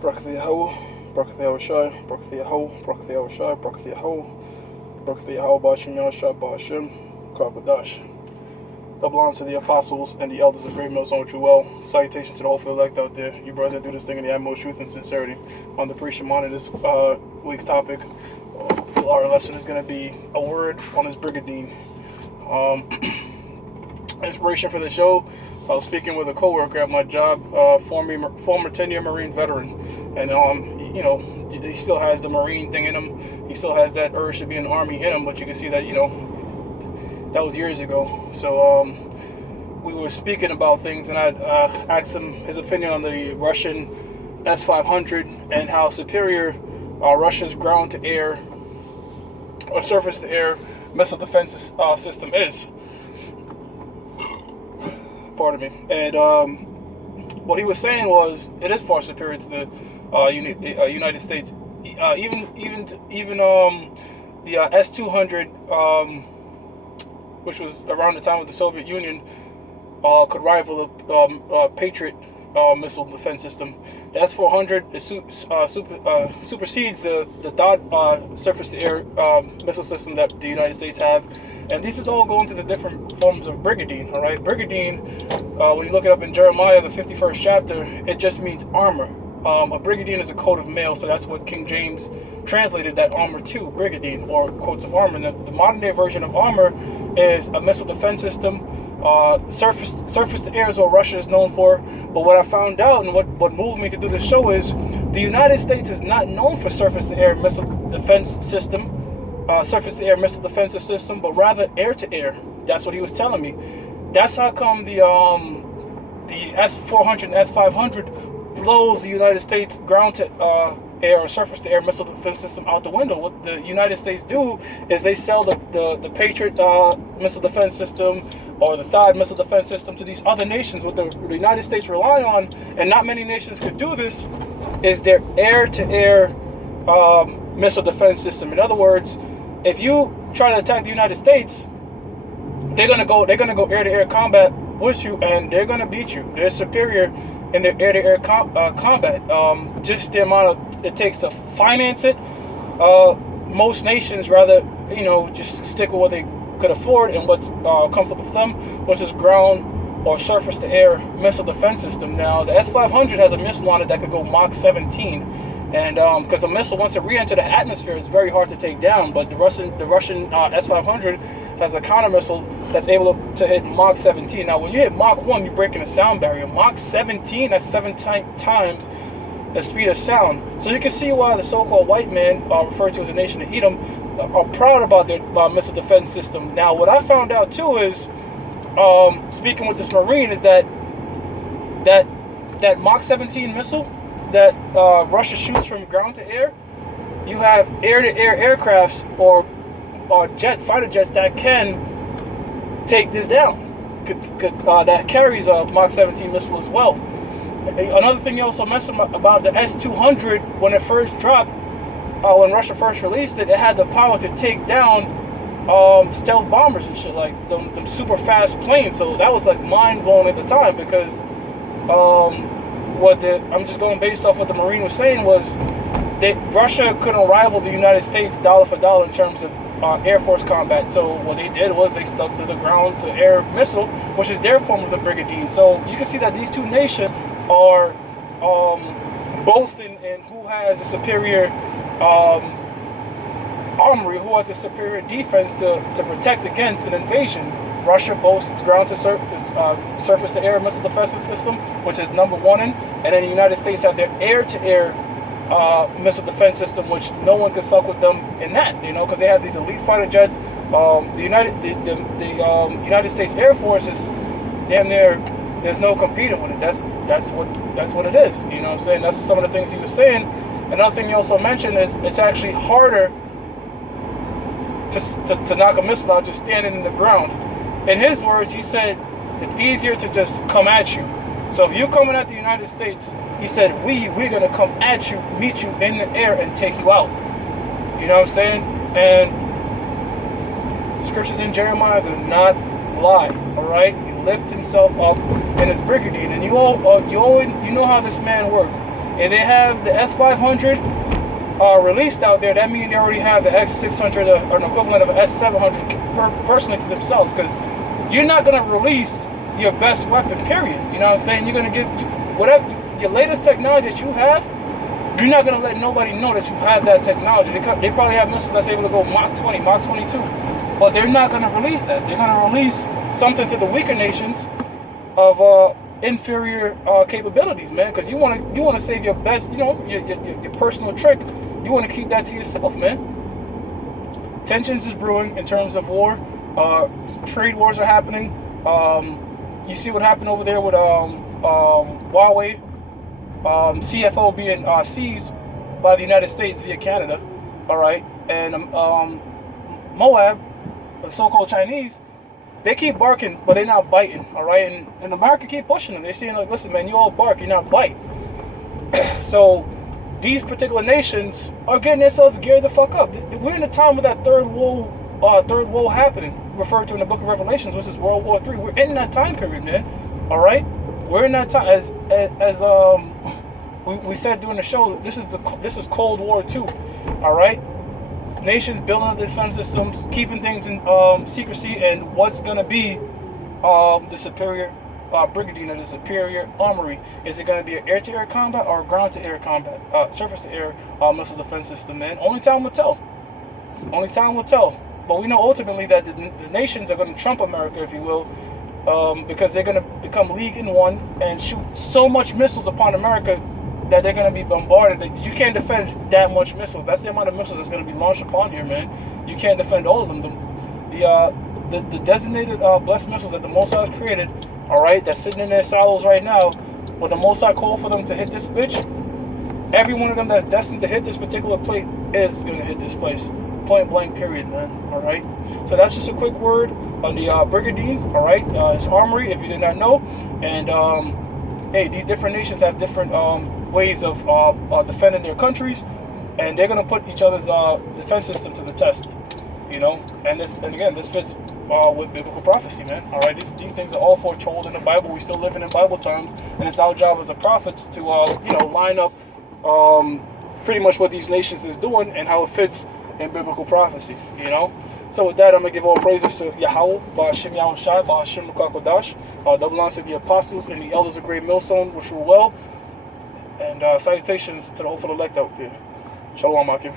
Barak Yahweh, Barak Yahushai, Barak Yahweh, Barak Yahushai, Barak Yahweh, Barak Yahweh, Ba'ashem Yahushai, Ba'ashem, Karkadash. Double honor to the apostles and the elders of Great Mills on you well. Salutations to the hopefully elect out there. You brothers that do this thing in the utmost truth and sincerity. On the pre-Shemana, this week's topic, our lesson is going to be a word on his brigadine. Inspiration for the show, I was speaking with a co-worker at my job, former 10-year Marine veteran. And, he still has the Marine thing in him. He still has that urge to be in the Army in him, but you can see that, that was years ago. So we were speaking about things, and I asked him his opinion on the Russian S-500 and how superior Russia's ground-to-air or surface-to-air missile defense system is. Pardon me. And what he was saying was it is far superior to the United States. Even the S-200. Which was around the time of the Soviet Union, could rival the Patriot missile defense system. The S-400 supersedes the THAAD surface-to-air missile system that the United States have. And these is all going to the different forms of brigadine, all right? Brigadine, when you look it up in Jeremiah, the 51st chapter, it just means armor. A brigadine is a coat of mail, so that's what King James translated that armor to, brigadine, or coats of armor. And the modern day version of armor is a missile defense system. Surface to air is what Russia is known for. But what I found out and what moved me to do this show is the United States is not known for surface to air missile defense system, surface to air missile defense system, but rather air to air. That's what he was telling me. That's how come the S-400 and S-500 blows the United States ground to air or surface to air missile defense system out the window. What the United States do is they sell the Patriot missile defense system or the THAAD missile defense system to these other nations. What the United States rely on, and not many nations could do this, is their air to air missile defense system. In other words, if you try to attack the United States, they're gonna go air to air combat with you, and they're gonna beat you. They're superior in their air-to-air combat. Just the amount it takes to finance it. Most nations rather, just stick with what they could afford and what's comfortable for them, which is ground or surface-to-air missile defense system. Now, the S-500 has a missile on it that could go Mach 17. And because a missile, once it re-enters the atmosphere, is very hard to take down. But the Russian S-500 has a counter missile that's able to hit Mach 17. Now, when you hit Mach 1, you're breaking a sound barrier. Mach 17, that's 7 times the speed of sound. So you can see why the so-called white man, referred to as the nation of Edom, are proud about their missile defense system. Now, what I found out too is, speaking with this Marine, is that Mach 17 missile that Russia shoots from ground to air, you have air-to-air aircrafts or fighter jets that can take this down. That carries a Mach 17 missile as well. Another thing you also mentioned about the S-200, when it first dropped, when Russia first released it, it had the power to take down stealth bombers and shit, like them super fast planes. So that was like mind-blowing at the time, because I'm just going based off what the Marine was saying, was that Russia couldn't rival the United States dollar for dollar in terms of Air Force combat. So what they did was they stuck to the ground to air missile, which is their form of the brigadine. So you can see that these two nations are boasting in who has a superior armory, who has a superior defense to protect against an invasion. Russia boasts its ground to surface to air missile defense system, which is number one and then the United States have their air to air missile defense system, which no one could fuck with them in that, because they have these elite fighter jets. The United States Air Force is damn near, there's no competing with it. That's what it is. You know what I'm saying? That's some of the things he was saying. Another thing he also mentioned is it's actually harder to knock a missile out just standing in the ground. In his words, he said it's easier to just come at you. So if you're coming at the United States, he said, we're going to come at you, meet you in the air, and take you out. You know what I'm saying? And scriptures in Jeremiah do not lie, all right? He lifted himself up in his brigadine. And you know how this man worked. and they have the S500 released out there, that means they already have the X600 or an equivalent of an S700 personally to themselves, because you're not going to release your best weapon, period. You know what I'm saying? You're going to get whatever your latest technology that you have. You're not going to let nobody know that you have that technology. They probably have missiles that's able to go Mach 20, Mach 22, but they're not going to release that. They're going to release something to the weaker nations of inferior capabilities, man, because you want to save your best, you know, your personal trick. You want to keep that to yourself, man. Tensions is brewing in terms of war. Trade wars are happening. You see what happened over there with Huawei, CFO being seized by the United States via Canada. All right, and Moab, the so-called Chinese, they keep barking, but they're not biting. All right, and America keep pushing them. They're saying, like, listen, man, you all bark, you're not bite. So these particular nations are getting themselves geared the fuck up. We're in the time of that third woe happening, referred to in the book of Revelations, which is World War III. We're in that time period, man. All right, we're in that time. As we said during the show, this is Cold War II. All right, nations building up defense systems, keeping things in secrecy, and what's gonna be the superior brigandine, the superior armory. Is it going to be an air-to-air combat or ground-to-air combat, surface-to-air missile defense system, man? Only time will tell. Only time will tell. But we know ultimately that the nations are going to trump America, if you will, because they're going to become league in one and shoot so much missiles upon America that they're going to be bombarded. You can't defend that much missiles. That's the amount of missiles that's going to be launched upon here, man. You can't defend all of them. The designated blessed missiles that the Mossad created, all right, that's sitting in their silos right now, when the Mossad call for them to hit this bitch, every one of them that's destined to hit this particular plate is going to hit this place. Point blank, period, man. All right. So that's just a quick word on the brigandine, all right, its armory, if you did not know. And hey, these different nations have different ways of defending their countries, and they're going to put each other's defense system to the test, you know. And again, this fits with biblical prophecy, man. All right, these things are all foretold in the Bible. We still living in Bible times, and it's our job as the prophets to line up pretty much what these nations is doing and how it fits in biblical prophecy, you know. So with that, I'm gonna give all praises to Yahweh, Ba'ashim Yahushai, Ba'ashim Nukakodash, double honors to the apostles and the elders of Great Millstone, which were well, and salutations to the hopeful elect out there. Shalom, Akim.